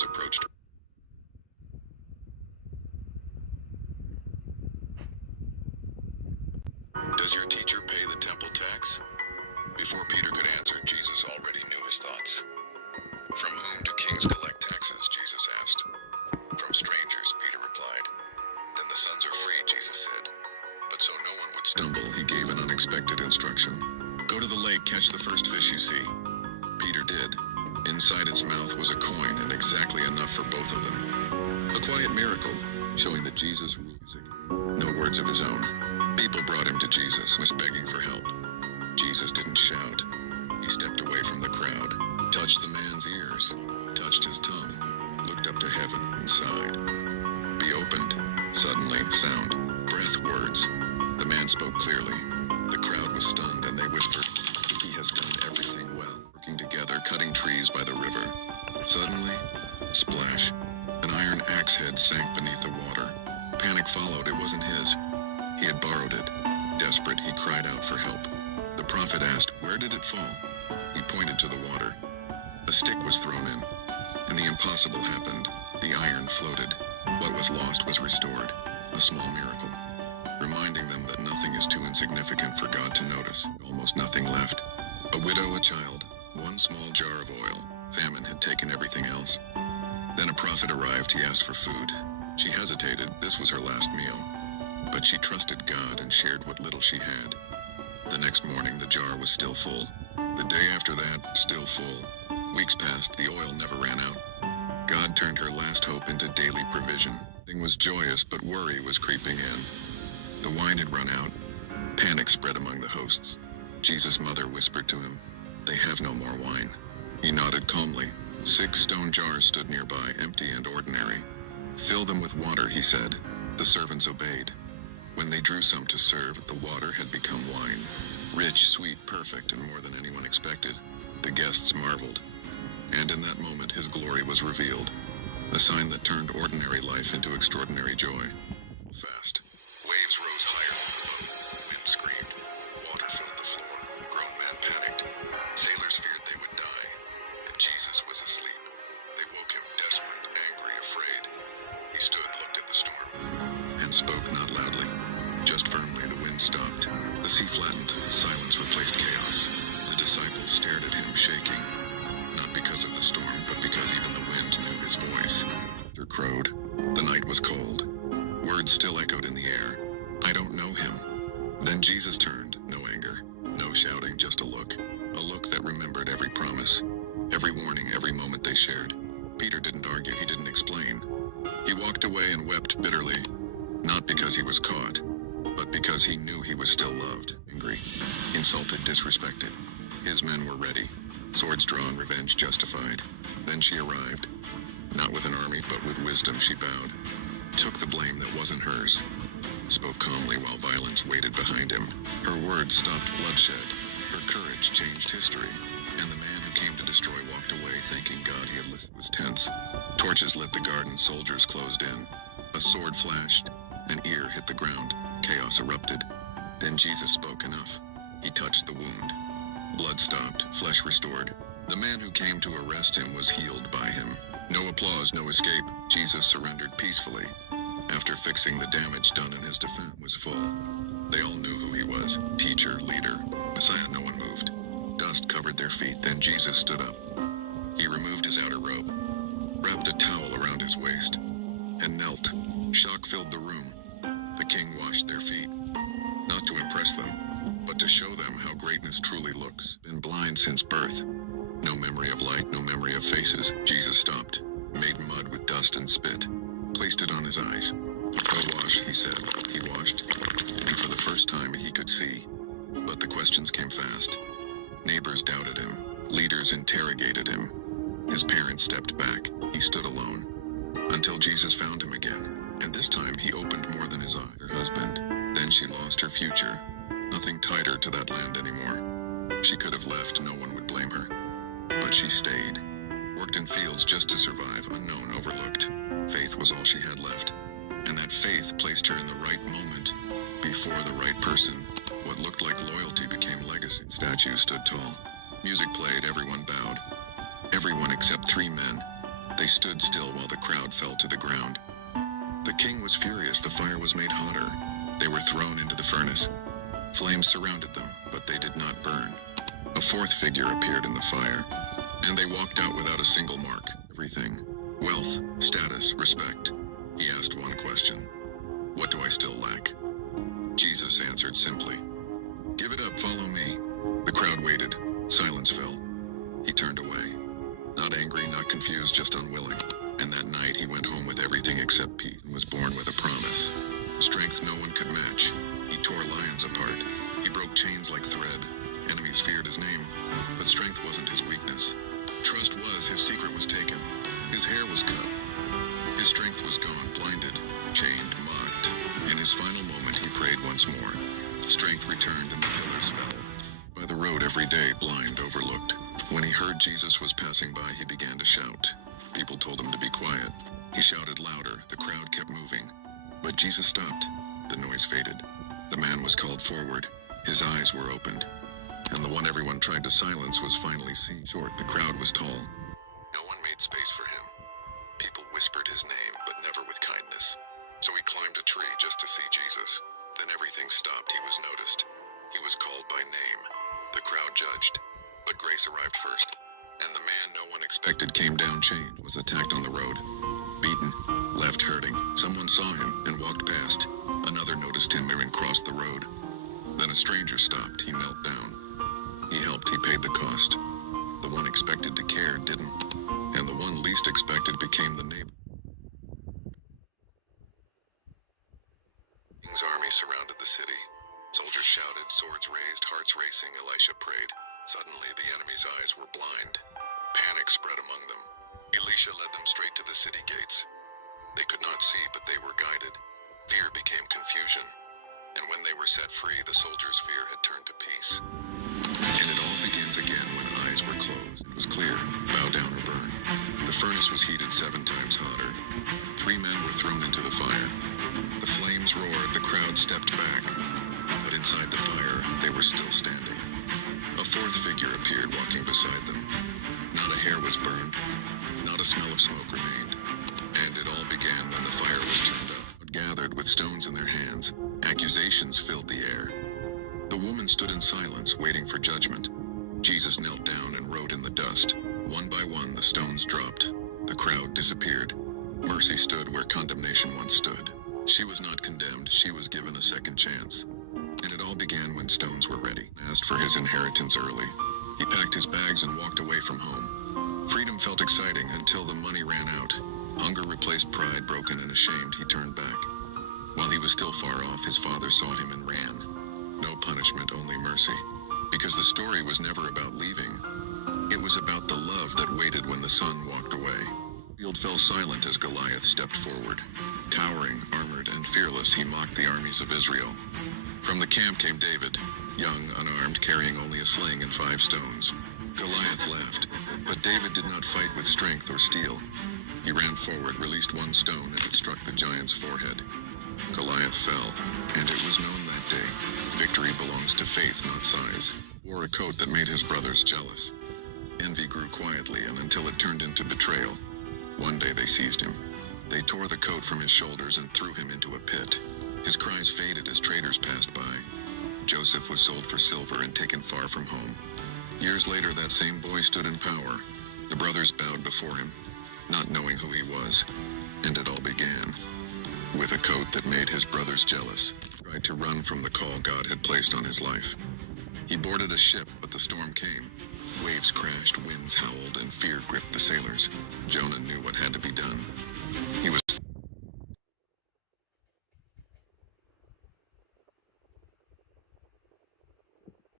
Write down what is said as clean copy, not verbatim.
teachers approached. Does your teacher pay the temple tax? Before Peter could answer, Jesus already knew his thoughts. From whom do kings collect taxes? Jesus asked. From strangers, Peter replied. Then the sons are free, Jesus said. But so no one would stumble, he gave an unexpected instruction. Go to the lake, catch the first fish you see. Peter did. Inside its mouth was a coin, and exactly enough for both of them. A quiet miracle, showing that Jesus ruled music. No words of his own. People brought him to Jesus, was begging for help. Jesus didn't shout. He stepped away from the crowd, touched the man's ears, touched his tongue, looked up to heaven and sighed. Be opened. Suddenly, sound, breath, words. The man spoke clearly. The crowd was stunned, and they whispered, He has done everything well. Working together, cutting trees by the river. Suddenly, splash. An iron axe head sank beneath the water. Panic followed. It wasn't his. He had borrowed it. Desperate, he cried out for help. The prophet asked, Where did it fall? He pointed to the water. A stick was thrown in, and the impossible happened. The iron floated. What was lost was restored. A small miracle. Reminding them that nothing is too insignificant for God to notice. Almost nothing left. A widow, a child, one small jar of oil. Famine had taken everything else. Then a prophet arrived. He asked for food. She hesitated. This was her last meal. But she trusted God and shared what little she had. The next morning, the jar was still full. The day after that, still full. Weeks passed. The oil never ran out. God turned her last hope into daily provision. Everything was joyous, but worry was creeping in. The wine had run out. Panic spread among the hosts. Jesus' mother whispered to him, They have no more wine. He nodded calmly. 6 stone jars stood nearby, empty and ordinary. Fill them with water, he said. The servants obeyed. When they drew some to serve, the water had become wine. Rich, sweet, perfect, and more than anyone expected. The guests marveled. And in that moment, his glory was revealed. A sign that turned ordinary life into extraordinary joy. Fast. Waves rose higher than the boat. Wind screamed. Water filled the floor. Grown men panicked. Sailors feared they would die. And Jesus was asleep. They woke him desperate, angry, afraid. He stood, looked at the storm, and spoke not loudly, just firmly. The wind stopped. The sea flattened. Silence replaced chaos. The disciples stared at him, shaking. Not because of the storm, but because even the wind knew his voice. Thunder crowed. The night was cold. Words still echoed in the air. I don't know him. Then Jesus turned. No anger. No shouting, just a look. A look that remembered every promise. Every warning, every moment they shared. Peter didn't argue. He didn't explain. He walked away and wept bitterly. Not because he was caught, but because he knew he was still loved. Angry. Insulted, disrespected. His men were ready. Swords drawn, revenge justified. Then she arrived. Not with an army, but with wisdom she bowed. Took the blame that wasn't hers. Spoke calmly while violence waited behind him. Her words stopped bloodshed. Her courage changed history. And the man who came to destroy walked away, thanking God he had listened. Was tense. Torches lit the garden, soldiers closed in. A sword flashed. An ear hit the ground. Chaos erupted. Then Jesus spoke enough. He touched the wound. Blood stopped, flesh restored. The man who came to arrest him was healed by him. No applause, no escape. Jesus surrendered peacefully. After fixing the damage done in his defense was full. They all knew who he was. Teacher, leader, Messiah. No one moved. Dust covered their feet. Then Jesus stood up. He removed his outer robe, wrapped a towel around his waist, and knelt. Shock filled the room. The king washed their feet. Not to impress them, but to show them how greatness truly looks. Been blind since birth. No memory of light, no memory of faces. Jesus stopped, made mud with dust and spit, placed it on his eyes. Go wash, he said. He washed, and for the first time he could see. But the questions came fast. Neighbors doubted him. Leaders interrogated him. His parents stepped back. He stood alone. Until Jesus found him again. And this time he opened more than his eye. Her husband. Then she lost her future. Nothing tied her to that land anymore. She could have left. No one would blame her. But she stayed. Worked in fields just to survive. Unknown, overlooked. Faith was all she had left. And that faith placed her in the right moment. Before the right person. What looked like loyalty became legacy. Statues stood tall. Music played. Everyone bowed. Everyone except 3 men. They stood still while the crowd fell to the ground. The king was furious. The fire was made hotter. They were thrown into the furnace. Flames surrounded them, but they did not burn. A fourth figure appeared in the fire, and they walked out without a single mark. Everything: wealth, status, respect. He asked one question: "What do I still lack?" Jesus answered simply, "Give it up, follow me." The crowd waited. Silence fell. He turned away. Not angry, not confused, just unwilling. And that night he went home with everything except peace, and was born with a promise. Strength no one could match. He tore lions apart. He broke chains like thread. Enemies feared his name, but strength wasn't his weakness. Trust was. His secret was taken. His hair was cut. His strength was gone, blinded, chained, mocked. In his final moment he prayed once more. Strength returned and the pillars fell. By the road every day, blind, overlooked. When he heard Jesus was passing by, he began to shout. People told him to be quiet. He shouted louder. The crowd kept moving. But Jesus stopped. The noise faded. The man was called forward. His eyes were opened. And the one everyone tried to silence was finally seen. Short, the crowd was tall. No one made space for him. People whispered his name, but never with kindness. So he climbed a tree just to see Jesus. Then everything stopped. He was noticed. He was called by name. The crowd judged. But grace arrived first. And the man no one expected came down chained, was attacked on the road. Beaten, left hurting. Someone saw him and walked past. Another noticed him and crossed the road. Then a stranger stopped. He knelt down. He helped. He paid the cost. The one expected to care didn't. And the one least expected became the neighbor. The king's army surrounded the city. Soldiers shouted, swords raised, hearts racing. Elisha prayed. Suddenly, the enemy's eyes were blind. Panic spread among them. Elisha led them straight to the city gates. They could not see, but they were guided. Fear became confusion. And when they were set free, the soldiers' fear had turned to peace. And it all begins again when eyes were closed. It was clear: bow down or burn. The furnace was heated 7 times hotter. 3 men were thrown into the fire. The flames roared, the crowd stepped back. But inside the fire, they were still standing. A fourth figure appeared walking beside them. Not a hair was burned. Not a smell of smoke remained. And it all began when the fire was turned up. Gathered with stones in their hands. Accusations filled the air. The woman stood in silence, waiting for judgment. Jesus knelt down and wrote in the dust. One by one, the stones dropped. The crowd disappeared. Mercy stood where condemnation once stood. She was not condemned. She was given a second chance. And it all began when stones were ready. Asked for his inheritance early. He packed his bags and walked away from home. Freedom felt exciting until the money ran out. Hunger replaced pride. Broken and ashamed, he turned back. While he was still far off, his father saw him and ran. No punishment, only mercy. Because the story was never about leaving. It was about the love that waited when the sun walked away. The field fell silent as Goliath stepped forward. Towering, armored, and fearless, he mocked the armies of Israel. From the camp came David, young, unarmed, carrying only a sling and 5 stones. Goliath laughed, but David did not fight with strength or steel. He ran forward, released 1 stone, and it struck the giant's forehead. Goliath fell, and it was known that day. Victory belongs to faith, not size. He wore a coat that made his brothers jealous. Envy grew quietly and until it turned into betrayal. One day they seized him. They tore the coat from his shoulders and threw him into a pit. His cries faded as traders passed by. Joseph was sold for silver and taken far from home. Years later, that same boy stood in power. The brothers bowed before him, not knowing who he was. And it all began with a coat that made his brothers jealous. He tried to run from the call God had placed on his life. He boarded a ship, but the storm came. Waves crashed, winds howled, and fear gripped the sailors. Jonah knew what had to be done. He was